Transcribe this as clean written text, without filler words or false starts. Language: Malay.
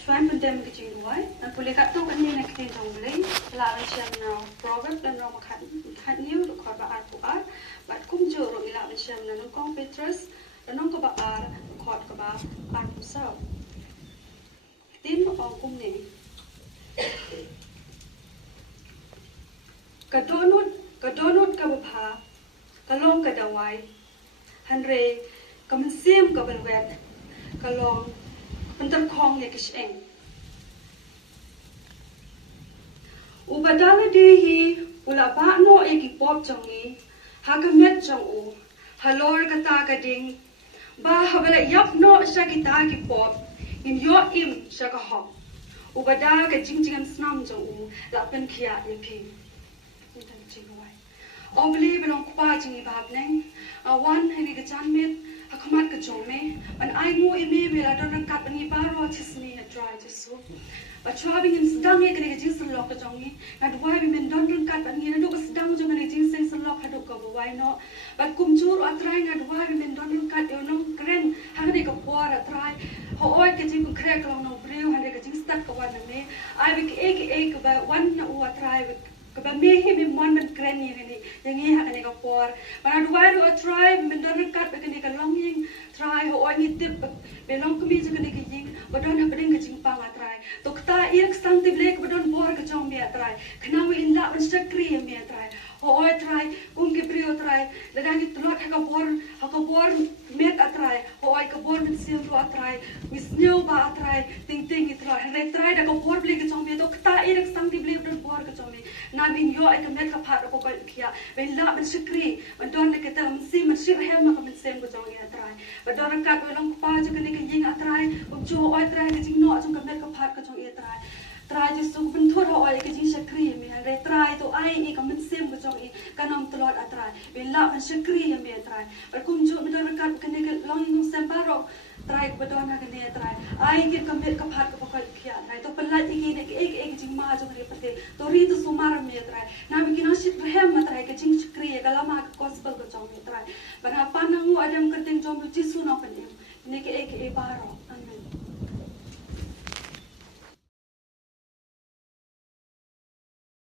Swain pendem ke jingduwai, dan boleh kat tu kan ni nak ktien jong Blei, lawan siam na proverb dan rom kat new lu kor ba ar, bat kum jo rom lawan siam na nong Petrus, dan nong ko ba ar kor ko ba ar pusau. Ktien mo kum ni. Kadonut ka bapa, kalong ka Duwai, hanre kamansim ka balwet, kalong penterkong ni kiseng. Ubadala dehi ula bakno eki pop jongi, hakamet jong u, halor kata kading, ba habala yapno siya kita ki pop, in yo im siya kahok. Ubadala ka jingjingan snam jong u, lapen kia yepi. Obli belong kupa jingi babneng, awan hari kejanmit, hakamat kejome, an aingu ime mela don kat bengi baro chismi a dry jisu. But traveling in sedang ye kene jing syllok kejongi, na Duwai bimen don kat bengi na do sedang jong kene jing sing syllok haduk ka Duwai no. But kumjur atrai na Duwai bimen don kat yo no keren hangre ka puar atrai. Ho oi ke jing krek long no breu hangre ka jing stat ka wan me. Ai bik ek ba wan na u atrai kaba mehi mi mon men kren ni yang ni ha kane ka por mana Duwai ro try men don kat be kane ka longing try ho oni tip be long kumi ju kane ka jing badon ha beding ka jing pang try to kta irk stang te blek badon por ka jong me try kana wi in la ben stakri me try ho oi try ung ke brio try le dan ni tlot ha ka por met atrai ho oi ka por men sim ro atrai wis new ba atrai ting ting try re try da ka por blek ka jong me to kta irk stang te blek badon por ka jong me Namin yo ay kamet kapat ako ba kia ben la ben sikri ben don le kita men sim men sir hem ma men sem ko jong ya trai ba don kat long pa ju kene ke jing atrai uk jo oi trai ke jing no jong kamet kapat ka jong ya trai ju su ben thor oi ke jing sikri me re trai to ai i ka men sem ko jong i kanom tlot atrai ben la ben sikri me trai ba kum jo ben don kat kene ke long nong sem baro try ko don ha kene try ai ke kamet kapat ko ka kia try to pelat iki ne ek jing ma jong re pate to ri to sumar me try na bikin asyik rehem ma try ke jing skri ka lama gospel ko jong me try bana panang mo adam kerting jong jisu na panem ne ke ek baro amen